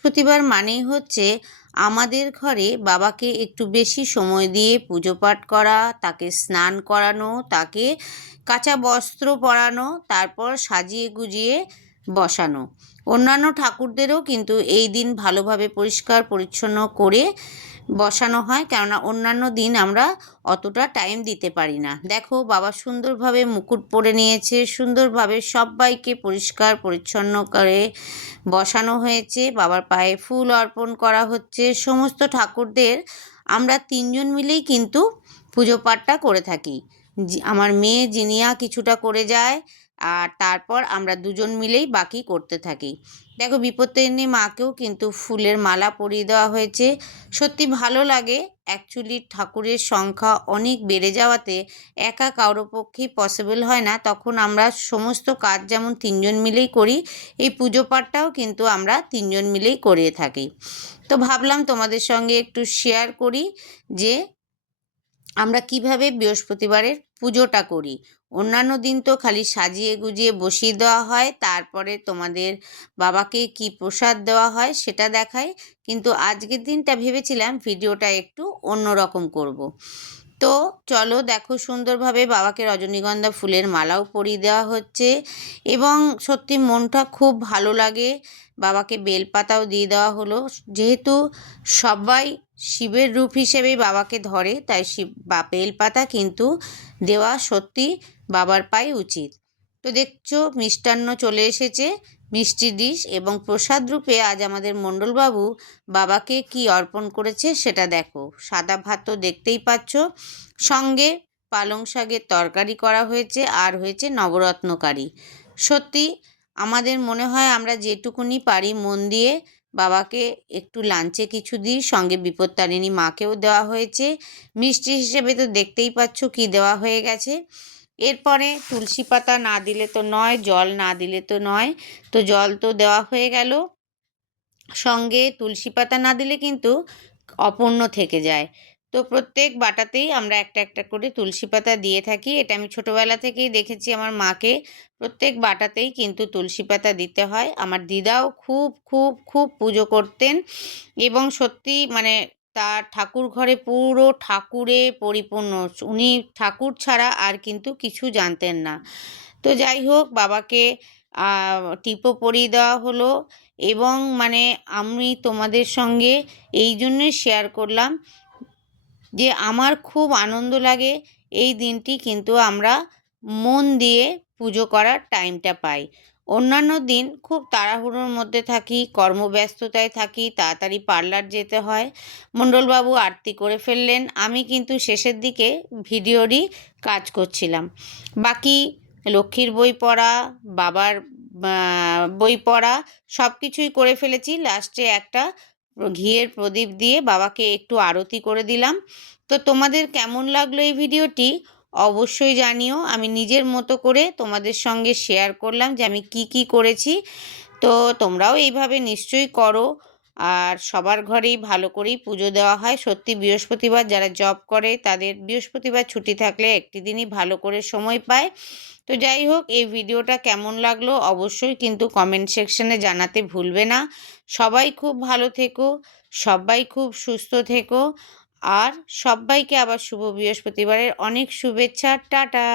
বৃহস্পতিবার মানেই হচ্ছে আমাদের ঘরে বাবাকে একটু বেশি সময় দিয়ে পুজো পাঠ করা, তাকে স্নান করানো, তাকে কাঁচা বস্ত্র পরানো, তারপর সাজিয়ে গুজিয়ে বসানো। অন্যান্য ঠাকুরদেরও কিন্তু এই দিন ভালোভাবে পরিষ্কার পরিচ্ছন্ন করে বসানো হয়, কেননা অন্যান্য দিন আমরা অতটা টাইম দিতে পারি না। দেখো বাবা সুন্দরভাবে মুকুট পরে নিয়েছে, সুন্দরভাবে সবাইকে পরিষ্কার পরিচ্ছন্ন করে বসানো হয়েছে, বাবার পায়ে ফুল অর্পণ করা হচ্ছে। সমস্ত ঠাকুরদের আমরা তিনজন মিলেই কিন্তু পুজো পাঠটা করে থাকি। আমার মেয়ে জিনিয়া কিছুটা করে যায়, আর তারপর আমরা দুজন মিলেই বাকি করতে থাকি। দেখো বিপত্তারিণী মাকেও কিন্তু ফুলের মালা পরিয়ে দেওয়া হয়েছে। সত্যি ভালো লাগে। অ্যাকচুয়ালি ঠাকুরের সংখ্যা অনেক বেড়ে যাওয়াতে একা কারো পক্ষেই পসিবল হয় না, তখন আমরা সমস্ত কাজ যেমন তিনজন মিলেই করি, এই পুজো পাঠটাও কিন্তু আমরা তিনজন মিলেই করে থাকি। তো ভাবলাম তোমাদের সঙ্গে একটু শেয়ার করি যে আমরা কিভাবে বৃহস্পতিবারের পুজোটা করি। অন্যান্য দিন তো খালি সাজিয়ে গুজিয়ে বসিয়ে দেওয়া হয়, তারপরে তোমাদের বাবাকে কি প্রসাদ দেওয়া হয় সেটা দেখায়, কিন্তু আজকের দিনটা ভেবেছিলাম ভিডিওটা একটু অন্যরকম করব। তো চলো দেখো সুন্দরভাবে বাবাকে রজনীগন্ধা ফুলের মালাও পরিয়ে দেওয়া হচ্ছে, এবং সত্যি মনটা খুব ভালো লাগে। বাবাকে বেলপাতাও দিয়ে দেওয়া হলো, যেহেতু সবাই শিবের রূপ হিসেবে বাবাকে ধরে, তাই শিব বা বেলপাতা কিন্তু দেওয়া সত্যি বাবার পায়ে উচিত। তো দেখছো মিষ্টান্ন চলে এসেছে, মিষ্টি ডিশ, এবং প্রসাদ রূপে আজ আমাদের মণ্ডলবাবু বাবাকে কি অর্পণ করেছে সেটা দেখো। সাদা ভাত তো দেখতেই পাচ্ছ, সঙ্গে পালং শাকের তরকারি করা হয়েছে, আর হয়েছে নবরত্ন কারি। সত্যি আমাদের মনে হয় আমরা যেটুকুনি পারি মন দিয়ে বাবাকে একটু লাঞ্চে কিছু দিই, সঙ্গে বিপত্তারিণী মাকেও দেওয়া হয়েছে। মিষ্টি হিসেবে তো দেখতেই পাচ্ছ কি দেওয়া হয়ে গেছে। এরপরে তুলসী পাতা না দিলে তো নয়, জল না দিলে তো নয়, তো জল তো দেওয়া হয়ে গেল, সঙ্গে তুলসী পাতা না দিলে কিন্তু অপূর্ণ থেকে যায়। তো প্রত্যেক বাটাতেই আমরা একটা একটা করে তুলসী পাতা দিয়ে থাকি। এটা আমি ছোটোবেলা থেকেই দেখেছি আমার মাকে, প্রত্যেক বাটাতেই কিন্তু তুলসী পাতা দিতে হয়। আমার দিদাও খুব খুব খুব পুজো করতেন, এবং সত্যি মানে তার ঠাকুর ঘরে পুরো ঠাকুরে পরিপূর্ণ, উনি ঠাকুর ছাড়া আর কিন্তু কিছু জানতেন না। তো যাই হোক বাবাকে টিপও পরিয়ে দেওয়া হলো, এবং মানে আমি তোমাদের সঙ্গে এই জন্যই শেয়ার করলাম যে আমার খুব আনন্দ লাগে এই দিনটি, কিন্তু আমরা মন দিয়ে পুজো করার টাইমটা পাই। অন্যান্য দিন খুব তাড়াহুড়োর মধ্যে থাকি, কর্মব্যস্ততায় থাকি, তাড়াতাড়ি পার্লার যেতে হয়। মণ্ডলবাবু আরতি করে ফেললেন, আমি কিন্তু শেষের দিকে ভিডিওরই কাজ করছিলাম। বাকি লক্ষ্মীর বই পড়া, বাবার বই পড়া সব কিছুই করে ফেলেছি। লাস্টে একটা ঘিয়ের প্রদীপ দিয়ে বাবাকে একটু আরতি করে দিলাম। তো তোমাদের কেমন লাগলো এই ভিডিওটি অবশ্যই জানিও। আমি নিজের মতো করে তোমাদের সঙ্গে শেয়ার করলাম যে আমি কি কি করেছি। তো তোমরাও এইভাবে নিশ্চয়ই করো, আর সবার ঘরেই ভালো করেই পুজো দেওয়া হয়। সত্যি বৃহস্পতিবার যারা জব করে তাদের বৃহস্পতিবার ছুটি থাকলে একটি দিনই ভালো করে সময় পায়। তো যাই হোক, এই ভিডিওটা কেমন লাগলো অবশ্যই কিন্তু কমেন্ট সেকশনে জানাতে ভুলবে না। সবাই খুব ভালো থেকো, সবাই খুব সুস্থ থেকো, আর সবাইকে আবার শুভ বৃহস্পতিবারের অনেক শুভেচ্ছা। টাটা।